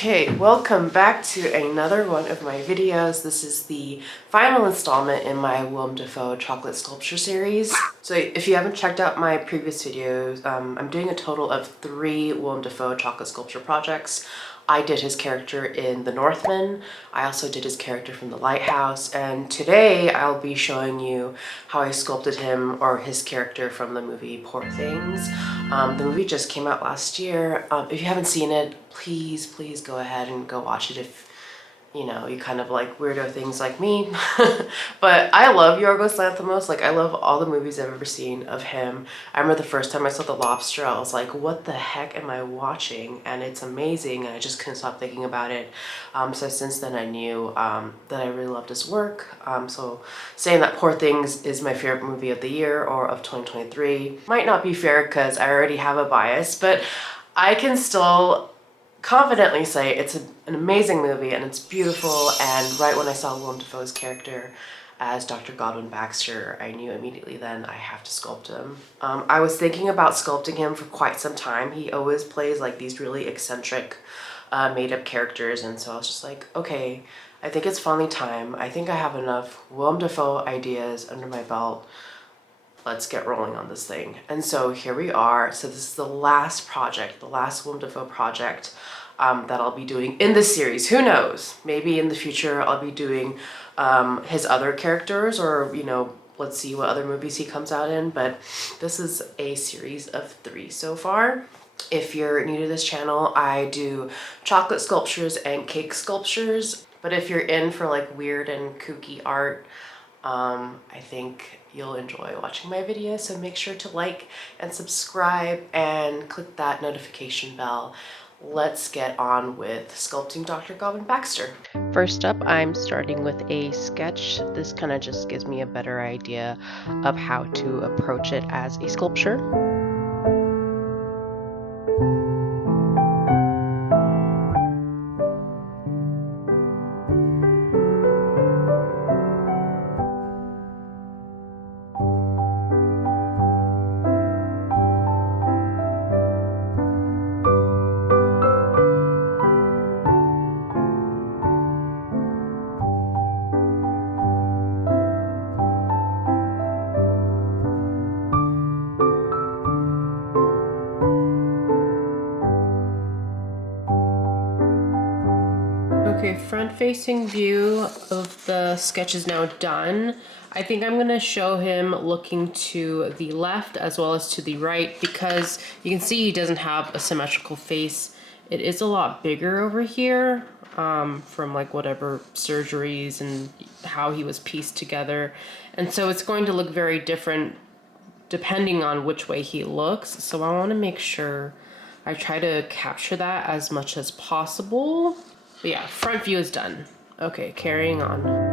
Okay, welcome back to another one of my videos. This is the final installment in my Willem Dafoe chocolate sculpture series. So if you haven't checked out my previous videos, I'm doing a total of 3 Willem Dafoe chocolate sculpture projects. I did his character in The Northman. I also did his character from The Lighthouse. And today I'll be showing you how I sculpted him, or his character, from the movie Poor Things. The movie just came out last year. If you haven't seen it, please go ahead and go watch it if you know you kind of like weirdo things like me. But I love Yorgos Lanthimos. Like, I love all the movies I've ever seen of him. I remember the first time I saw The Lobster, I was like, what the heck am I watching? And it's amazing, and I just couldn't stop thinking about it. So since then I knew that I really loved his work. So saying that Poor Things is my favorite movie of the year or of 2023 might not be fair because I already have a bias, but I can still confidently say it's an amazing movie and it's beautiful. And right when I saw Willem Dafoe's character as Dr. Godwin Baxter, I knew immediately then I have to sculpt him. I was thinking about sculpting him for quite some time. He always plays like these really eccentric made-up characters, and so I was just like, okay, I think it's finally time. I think I have enough Willem Dafoe ideas under my belt. Let's get rolling on this thing. And so here we are. So this is the last project, the last Willem Dafoe project that I'll be doing in this series. Who knows? Maybe in the future I'll be doing his other characters, or, you know, let's see what other movies he comes out in. But this is a series of 3 so far. If you're new to this channel, I do chocolate sculptures and cake sculptures. But if you're in for like weird and kooky art, I think you'll enjoy watching my videos, so make sure to like and subscribe and click that notification bell. Let's get on with sculpting Dr. Godwin Baxter. First up, I'm starting with a sketch. This kind of just gives me a better idea of how to approach it as a sculpture. Okay, front-facing view of the sketch is now done. I think I'm gonna show him looking to the left as well as to the right, because you can see he doesn't have a symmetrical face. It is a lot bigger over here from like whatever surgeries and how he was pieced together. And so it's going to look very different depending on which way he looks. So I wanna make sure I try to capture that as much as possible. But yeah, front view is done. Okay, carrying on.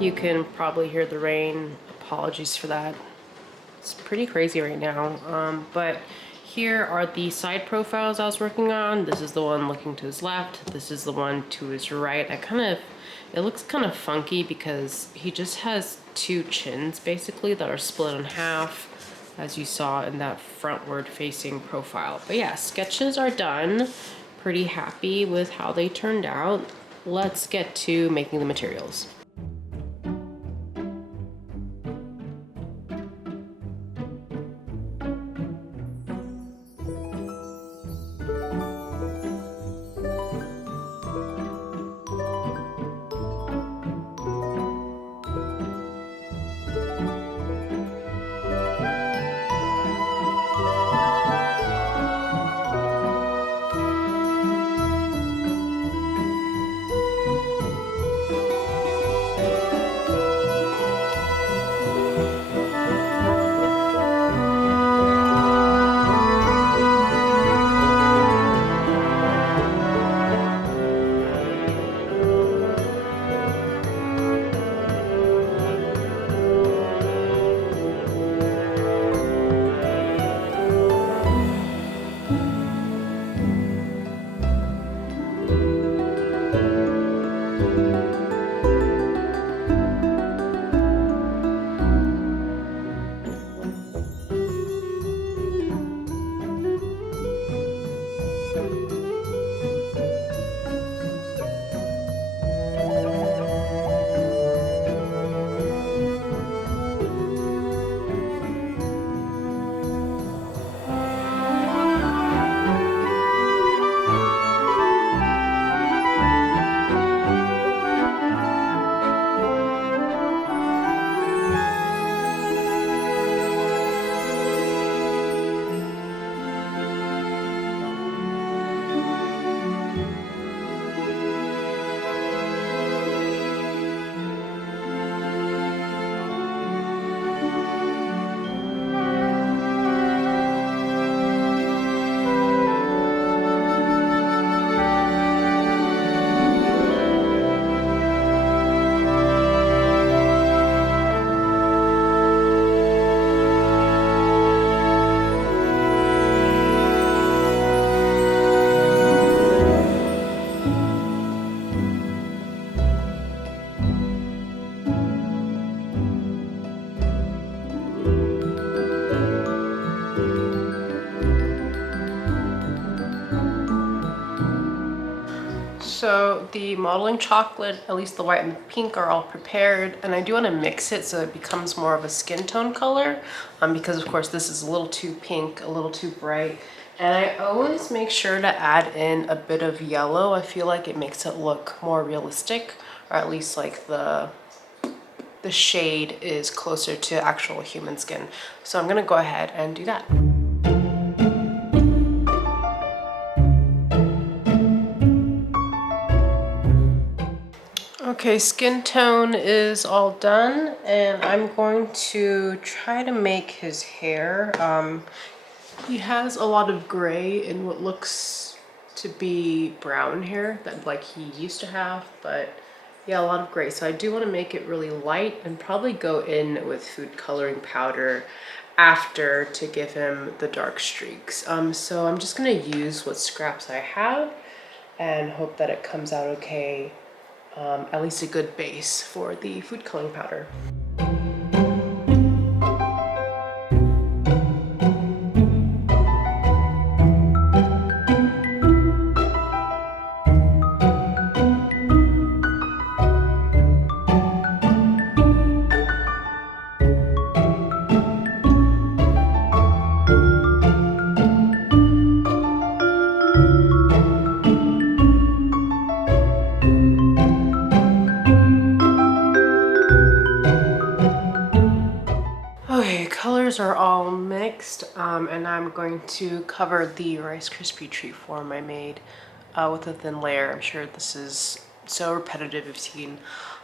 You can probably hear the rain. Apologies for that. It's pretty crazy right now. But here are the side profiles I was working on. This is the one looking to his left. This is the one to his right. It looks kind of funky because he just has 2 chins basically that are split in half, as you saw in that frontward facing profile. But yeah, sketches are done. Pretty happy with how they turned out. Let's get to making the materials. So the modeling chocolate, at least the white and the pink, are all prepared, and I do want to mix it so it becomes more of a skin tone color, because of course this is a little too pink, a little too bright. And I always make sure to add in a bit of yellow. I feel like it makes it look more realistic, or at least like the shade is closer to actual human skin. So I'm gonna go ahead and do that. Okay, skin tone is all done, and I'm going to try to make his hair. He has a lot of gray in what looks to be brown hair that like he used to have, but yeah, a lot of gray. So I do want to make it really light and probably go in with food coloring powder after to give him the dark streaks. So I'm just gonna use what scraps I have and hope that it comes out okay. At least a good base for the food coloring powder. Okay, colors are all mixed, and I'm going to cover the Rice Krispie treat form I made with a thin layer. I'm sure this is so repetitive, you've seen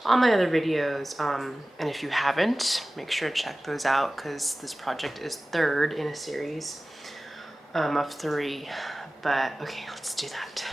all my other videos, and if you haven't, make sure to check those out because this project is third in a series of 3. But okay, let's do that.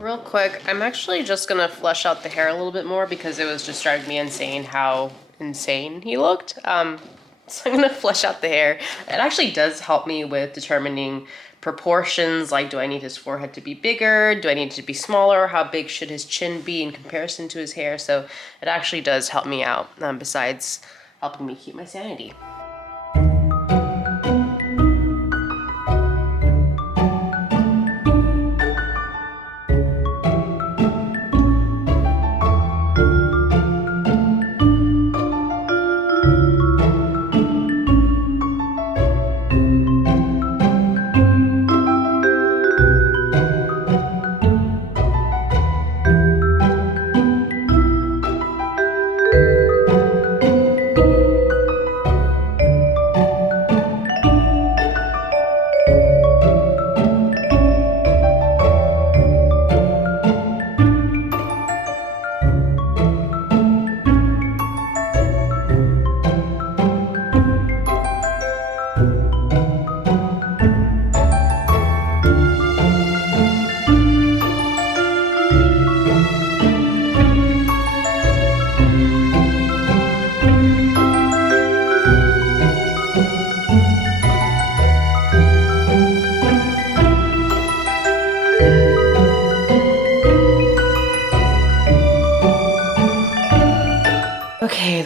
Real quick, I'm actually just gonna flesh out the hair a little bit more because it was just driving me insane how insane he looked. So I'm gonna flesh out the hair. It actually does help me with determining proportions, like do I need his forehead to be bigger? Do I need it to be smaller? How big should his chin be in comparison to his hair? So it actually does help me out, besides helping me keep my sanity.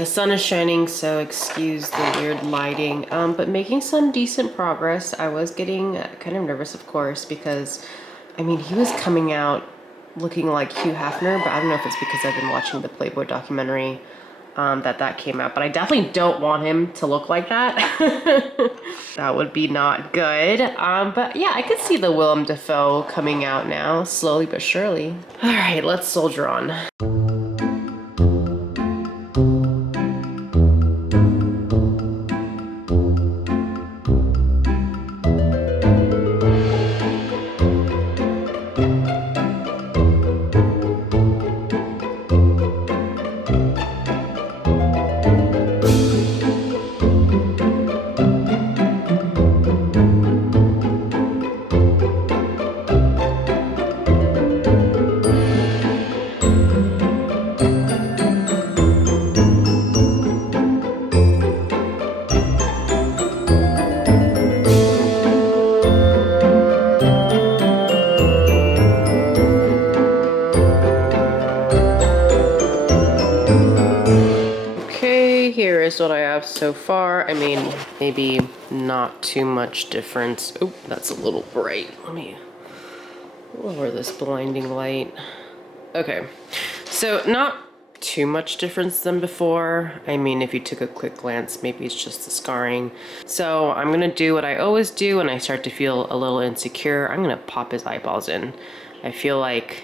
sun is shining, so excuse the weird lighting, but making some decent progress. I was getting kind of nervous, of course, because, I mean, he was coming out looking like Hugh Hefner, but I don't know if it's because I've been watching the Playboy documentary that came out, but I definitely don't want him to look like that. That would be not good. But yeah, I could see the Willem Dafoe coming out now, slowly but surely. All right, let's soldier on. Here is what I have so far. I mean, maybe not too much difference. Oh, that's a little bright. Let me lower this blinding light. Okay, so not too much difference than before. I mean, if you took a quick glance, maybe it's just the scarring. So I'm gonna do what I always do when I start to feel a little insecure. I'm gonna pop his eyeballs in. I feel like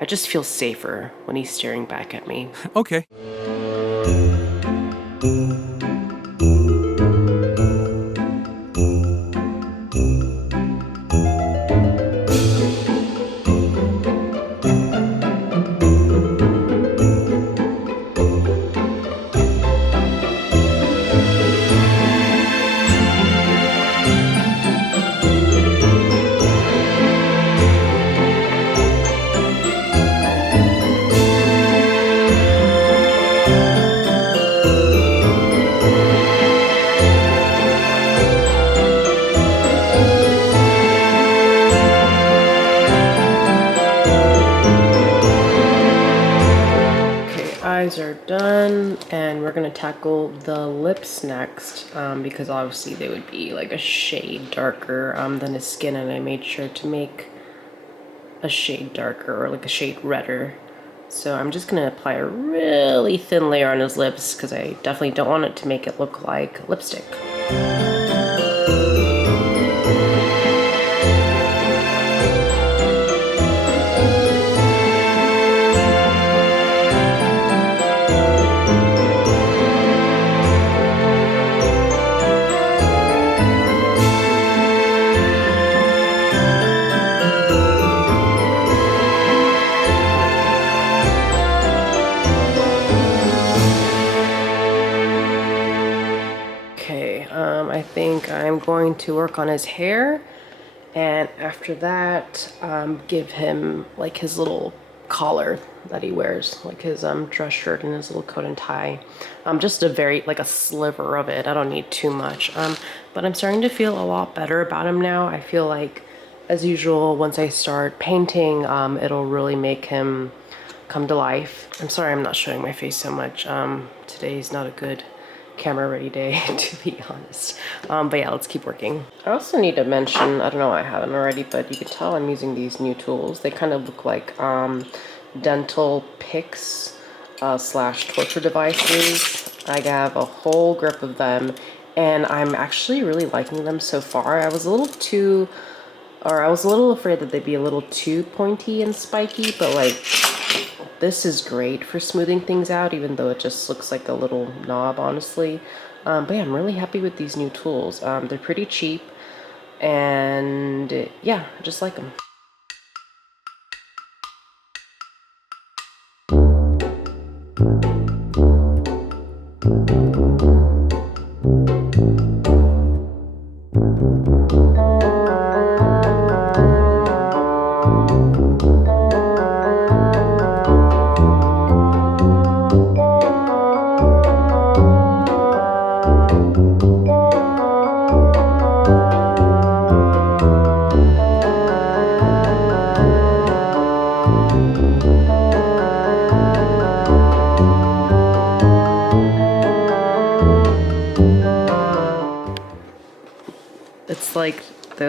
I just feel safer when he's staring back at me. Okay. Eyes are done, and we're gonna tackle the lips next, because obviously they would be like a shade darker than his skin, and I made sure to make a shade darker, or like a shade redder. So I'm just gonna apply a really thin layer on his lips because I definitely don't want it to make it look like lipstick. I think I'm going to work on his hair, and after that give him like his little collar that he wears, like his dress shirt and his little coat and tie. Just a very, like a sliver of it. I don't need too much, but I'm starting to feel a lot better about him now. I feel like, as usual, once I start painting, it'll really make him come to life. I'm sorry I'm not showing my face so much. Today's not a good camera ready day, to be honest. But yeah, let's keep working. I also need to mention, I don't know why I haven't already, but you can tell I'm using these new tools. They kind of look like dental picks slash torture devices. I have a whole grip of them, and I'm actually really liking them so far. I was a little afraid that they'd be a little too pointy and spiky, but like, this is great for smoothing things out, even though it just looks like a little knob, honestly. But yeah, I'm really happy with these new tools. They're pretty cheap, and yeah, I just like them.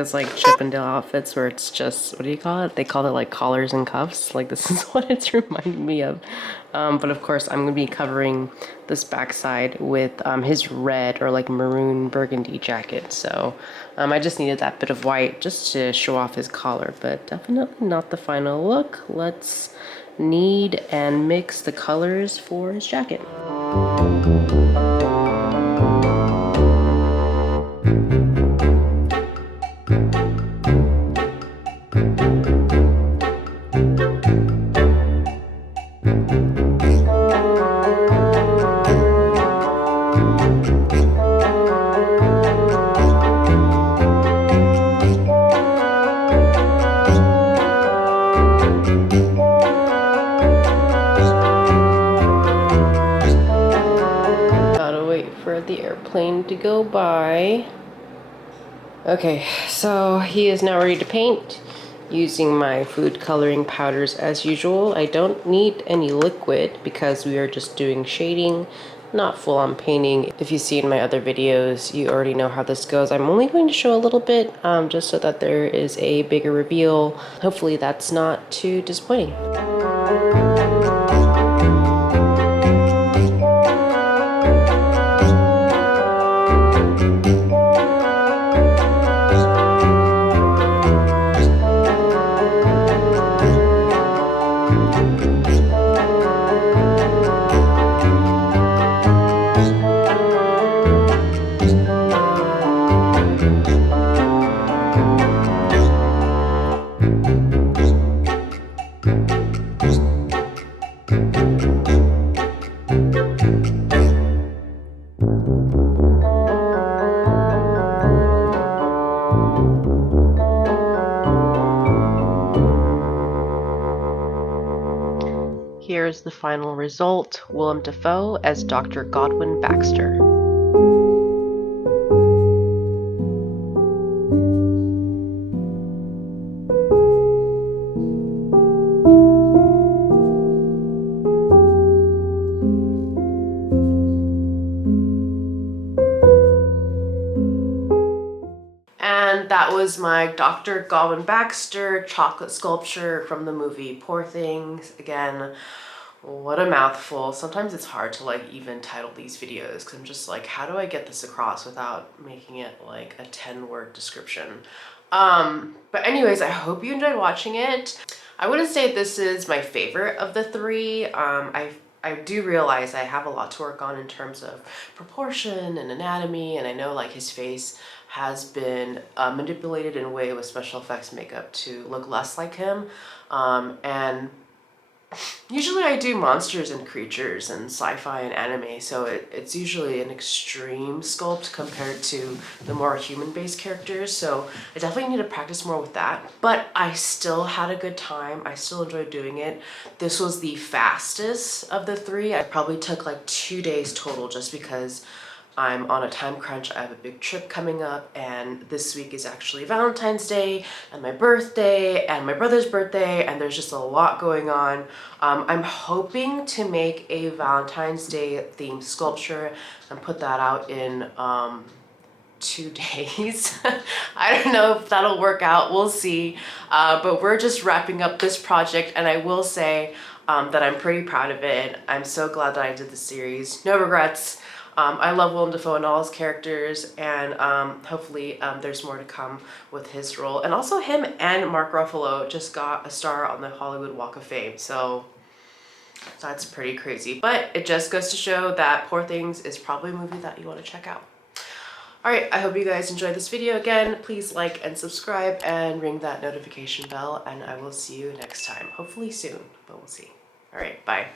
those like Chippendale outfits where it's just, what do you call it? They call it like collars and cuffs. Like this is what it's reminding me of. But of course I'm gonna be covering this backside with his red or like maroon burgundy jacket. So I just needed that bit of white just to show off his collar, but definitely not the final look. Let's knead and mix the colors for his jacket. For the airplane to go by. Okay, so he is now ready to paint using my food coloring powders as usual. I don't need any liquid because we are just doing shading, not full-on painting. If you see in my other videos, you already know how this goes. I'm only going to show a little bit just so that there is a bigger reveal. Hopefully that's not too disappointing. Here's the final result, Willem Dafoe as Dr. Godwin Baxter. And that was my Dr. Godwin Baxter chocolate sculpture from the movie Poor Things. Again, what a mouthful. Sometimes it's hard to like even title these videos because I'm just like, how do I get this across without making it like a 10-word description? But anyways, I hope you enjoyed watching it. I wouldn't say this is my favorite of the three. I do realize I have a lot to work on in terms of proportion and anatomy, and I know like his face has been manipulated in a way with special effects makeup to look less like him. And usually I do monsters and creatures and sci-fi and anime, so it's usually an extreme sculpt compared to the more human-based characters, so I definitely need to practice more with that. But I still had a good time. I still enjoyed doing it. This was the fastest of the three. I probably took like 2 days total just because I'm on a time crunch. I have a big trip coming up, and this week is actually Valentine's Day and my birthday and my brother's birthday, and there's just a lot going on. I'm hoping to make a Valentine's Day themed sculpture and put that out in 2 days. I don't know if that'll work out, we'll see. But we're just wrapping up this project, and I will say that I'm pretty proud of it. I'm so glad that I did the series. No regrets. I love Willem Dafoe and all his characters, and hopefully there's more to come with his role. And also him and Mark Ruffalo just got a star on the Hollywood Walk of Fame, so that's pretty crazy. But it just goes to show that Poor Things is probably a movie that you want to check out. Alright, I hope you guys enjoyed this video. Again, please like and subscribe and ring that notification bell, and I will see you next time. Hopefully soon, but we'll see. Alright, bye.